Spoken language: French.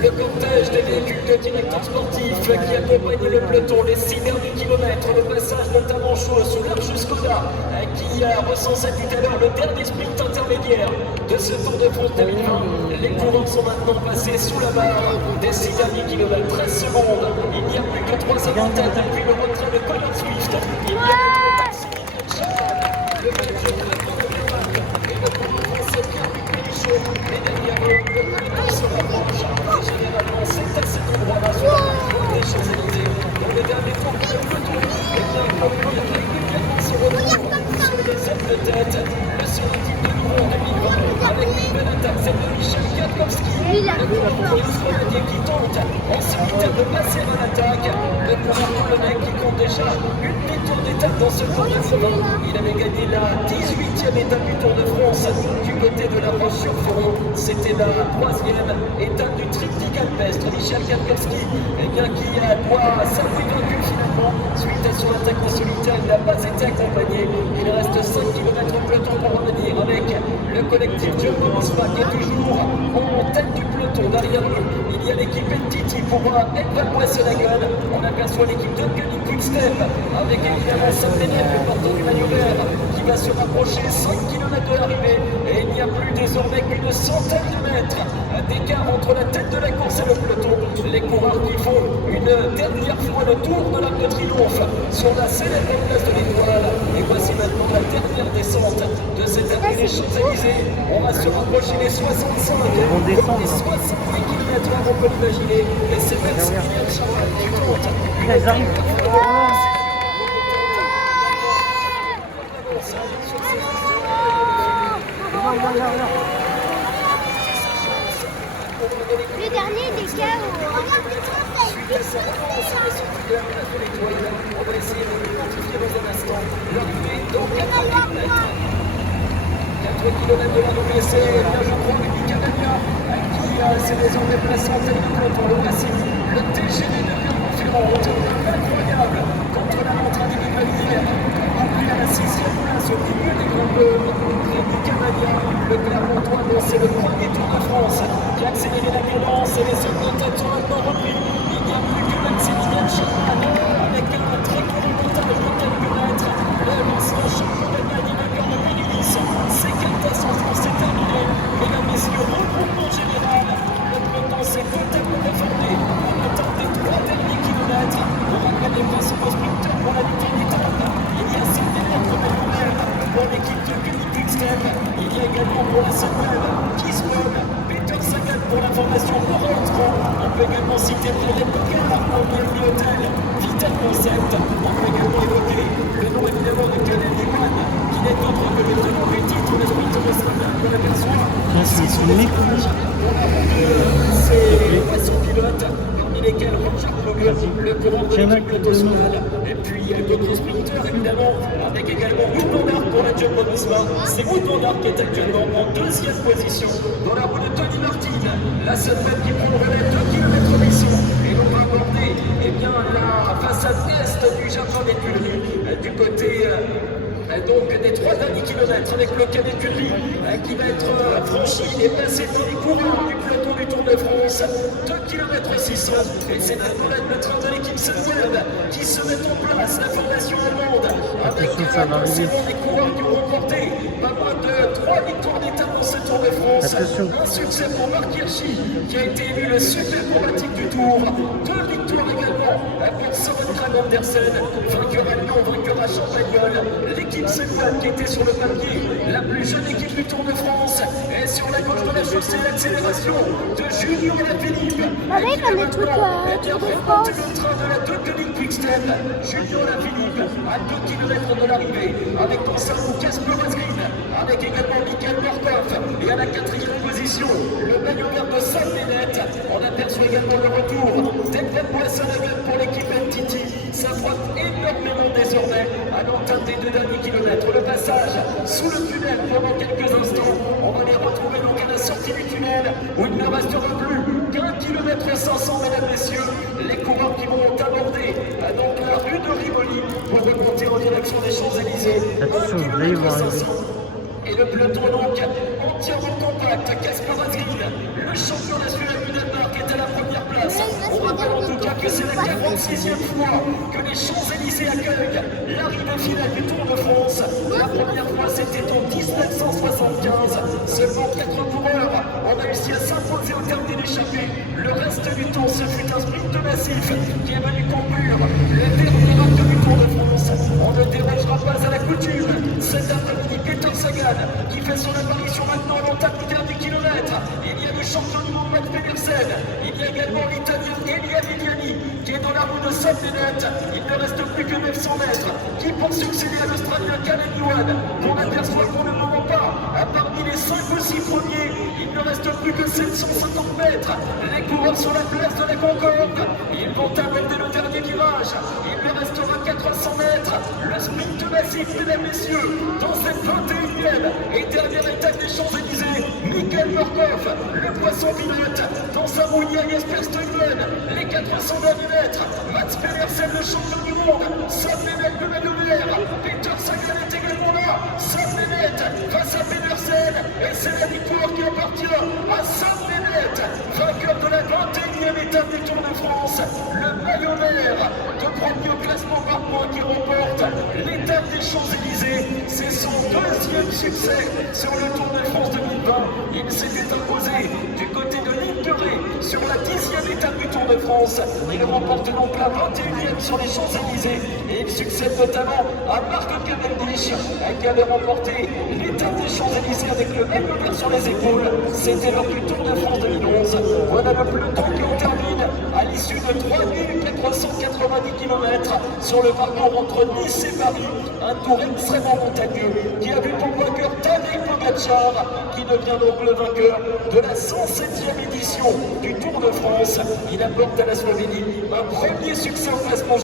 Le cortège des véhicules de directeurs sportifs qui accompagnent le peloton les 6 derniers kilomètres, le passage notamment chaud sous l'arche Skoda qui a recensé tout à l'heure le dernier sprint intermédiaire de ce Tour de France 2020. Les coureurs sont maintenant passés sous la barre des 6 derniers kilomètres, 13 secondes. Il n'y a plus que 3 secondes depuis le retrait de Connor Swift. Il y a le taxi le belge et le coureur français Pierre Pénichot. Et derrière eux, le peloton se rapproche. Généralement, c'est à cet endroit-là, sur la route des Champs-Élysées, dans les derniers tours de le peloton. Et bien, comme il y a régulièrement ce retour sur les ailes de tête, le seul type de nouveau en 2020, avec une belle attaque, celle de Michel Kwiatkowski, le coureur slovène qui tente en solitaire de passer à l'attaque, le coureur polonais qui compte déjà une victoire d'étape dans ce Tour de France. Il avait gagné la 18e étape du Tour de France du côté de la Roche-sur-Foron. C'était la 3e étape du triptyque alpestre. Michel Kwiatkowski, eh bien, qui doit s'avouer vaincu finalement suite à son attaque en solitaire. Il n'a pas été accompagné. Il reste 5 km au peloton pour revenir avec le collectif Jumbo-Visma qui est toujours en tête du peloton. Derrière lui, il y a l'équipe NTT pour Edvald Boasson-Hagen. On aperçoit l'équipe de Koenig Quick-Step avec évidemment Sam Bennett, le porteur du maillot vert, qui va se rapprocher 5 km de l'arrivée. Et il n'y a plus désormais qu'une centaine de mètres d'écart entre la tête de la course et le peloton. Les coureurs qui font une dernière fois le tour de l'Arc de Triomphe sur la célèbre place de l'Étoile. Et voici maintenant la dernière descente de cette année des Champs-Élysées. On va se rapprocher des 65, des 68 km on peut l'imaginer. Et c'est Maximilien Chaval qui compte. Ils arrivent. Le dernier des cas on va essayer de l'identifier dans un instant. L'arrivée dans 4 km. 4 km de l'arrivée, c'est bien je crois Rudy Cavagna qui s'est désormais placé en tête du peloton. Le voici, le TGV de Clermont-Ferrand, incroyable contre la montre individuelle rempli à la 6e place au milieu des grands bleus. Rudy Cavagna, le Clermontois, c'est le premier Tour de France qui a accéléré la cadence et les autres têtes sont maintenant repris. Il n'y a plus que Maximilien Chaval avec un très court montage de quelques mètres. L'ancien champion d'Allemagne vainqueur de Pénilis. Ces qualifications c'est terminé. Mesdames, messieurs, regroupement général. Le peloton s'est totalement réformé. On attend des 3 derniers kilomètres. On rappelle les principaux sprinteurs pour la victoire du temps. Il y a 7 mètres de pour l'équipe de Koenig Quick-Step. Il y a également pour la Sunweb, Kisweb, Peter Sagan pour la formation Laurent. On peut également citer Frédéric Picard pour Bienvenue Hôtel, Vital Concept. On peut également évoquer le nom évidemment de Canel Ewan, qui n'est autre que le tenant du titre de sprinter de Strada qu'on aperçoit ici sur les images. C'est poissons pilotes, parmi lesquels Roger Kluge, le courant de l'équipe Autosmal, et puis d'autres sprinteurs évidemment, avec également Wout van Aert pour la Jumbo-Visma. C'est Wout van Aert qui est actuellement en 2e position dans la roue de Tony Martin. La Sunweb qui prend le relais 2 km mission. Et l'on va aborder eh bien, la façade est du jardin des Tuileries, du côté donc des 3 derniers kilomètres avec le Canet Curie qui va être franchi et passé dans les coureurs du peloton du Tour de France. 2 km 600 et c'est maintenant le train de l'équipe Sunweb qui se met en place, la formation allemande avec des coureurs qui ont remporté pas moins de 3 victoires d'étape dans ce Tour de France. Un succès pour Marc Hirschi qui a été élu le super chromatique du Tour. 2 victoires également pour Søren Kragh Andersen, vainqueur à Lyon, vainqueur à Champagnole. L'équipe Sunweb qui était sur le papier la plus jeune équipe du Tour de France et sur la gauche de la chaussée l'accélération de Julien Alaphilippe. avec un des trucs Tour de France. Le train de la Koenig Quick-Step, Julien Alaphilippe à 2 km de l'arrivée avec dans sa roue Casper Asgreen, avec également Michael Morkov et à la 4e position le maillot vert de Sam Bennett. On aperçoit également le retour d'Edvald Boasson-Hagen pour l'équipe NTT. Ça frotte énormément désormais à l'entame des 2 derniers kilomètres. Le passage sous le tunnel pendant quelques instants. On va les retrouver donc à la sortie du tunnel où il ne restera plus qu'1 km 500, mesdames, messieurs. Les coureurs qui vont aborder donc la rue de Rivoli pour remonter en direction des Champs-Élysées. 1 km 500. Et le peloton donc entièrement compact. Casper Asgreen, le champion national du Danemark, est à la 46e fois que les Champs-Élysées accueillent l'arrivée finale du Tour de France. La première fois, c'était en 1975. Seulement 4 coureurs ont réussi à s'imposer au terme de l'échappée. Le reste du temps, ce fut un sprint massif qui est venu conclure le dernier acte du Tour de France. On ne dérogera pas à la coutume. Cet après-midi, Peter Sagan qui fait son apparition maintenant à l'entame du dernier kilomètre. Il y a le champion du monde Mats Pedersen. Il y a également l'Italien Elia Viviani qui est dans la roue de 5 minutes. Il ne reste plus que 900 mètres. Qui pour succéder à l'Australien Caleb Ewan, qu'on aperçoit pour le moment pas. Parmi les 5 ou 6 premiers, il ne reste plus que 750 mètres. Les coureurs sur la place de la Concorde. Ils vont aborder le dernier virage. Il leur restera 400 mètres. Le sprint massif, mesdames, messieurs, dans cette 21e et dernière étape des Champs-Élysées. Michael Murkoff, le poisson pilote, dans sa mouillère Jesper Stuyven, les 400 derniers mètres. Mats Pedersen, le champion du monde. Sam Bennett, le maillot vert. Peter Sagan est également là. Sam Bennett face à Pedersen. Et c'est la victoire qui appartient à Sam Bennett, vainqueur de la 21e étape du Tour de France. Le maillot vert de premier au classement par points qui remporte l'étape des Champs-Élysées. C'est son 2e succès sur le Tour de France 2020. Il s'était imposé du côté de l'Interé sur la 10e étape du Tour de France. Il remporte donc la 21e sur les Champs-Élysées et il succède notamment à Marc Cavendish qui avait remporté l'étape des Champs-Élysées avec le même vert sur les épaules. C'était lors du Tour de France 2011. Voilà le peloton qui en termine à l'issue de 3490 km sur le parcours entre Nice et Paris. Un tour extrêmement montagneux qui a vu pour vainqueur Tadej Pogačar qui devient donc le vainqueur de la 107e édition du Tour de France. Il apporte à la Slovénie un premier succès au classement.